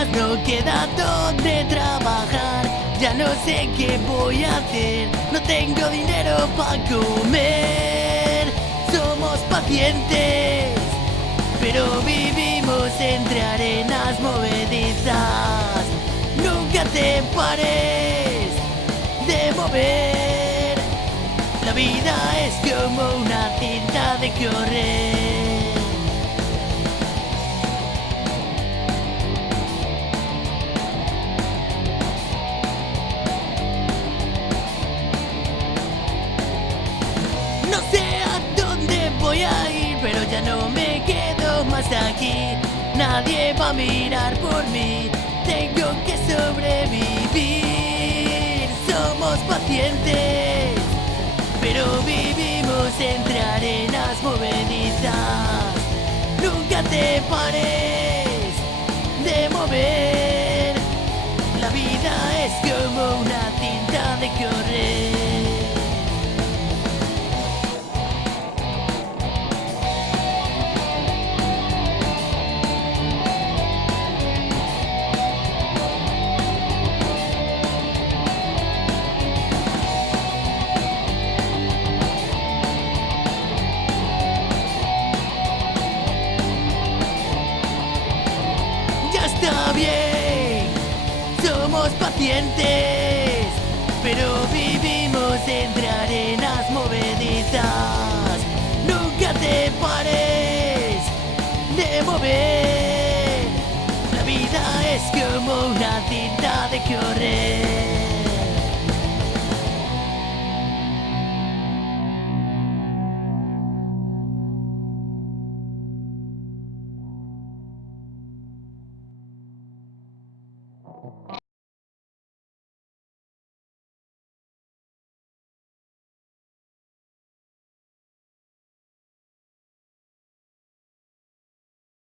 más no queda donde trabajar. Ya no sé qué voy a hacer, no tengo dinero para comer. Somos pacientes, pero vivimos entre arenas movedizas. Nunca te pares de mover. La vida es como una cinta de correr. No sé a dónde voy a ir, pero ya no me quedo más aquí. Nadie va a mirar por mí, tengo que sobrevivir. Somos pacientes, pero vivimos entre arenas movedizas. Nunca te pares de mover. La vida es como una cinta de correr. Ya está bien, somos pacientes, pero vivimos entre arenas movedizas. Nunca te pares de mover. La vida es como una cinta de correr.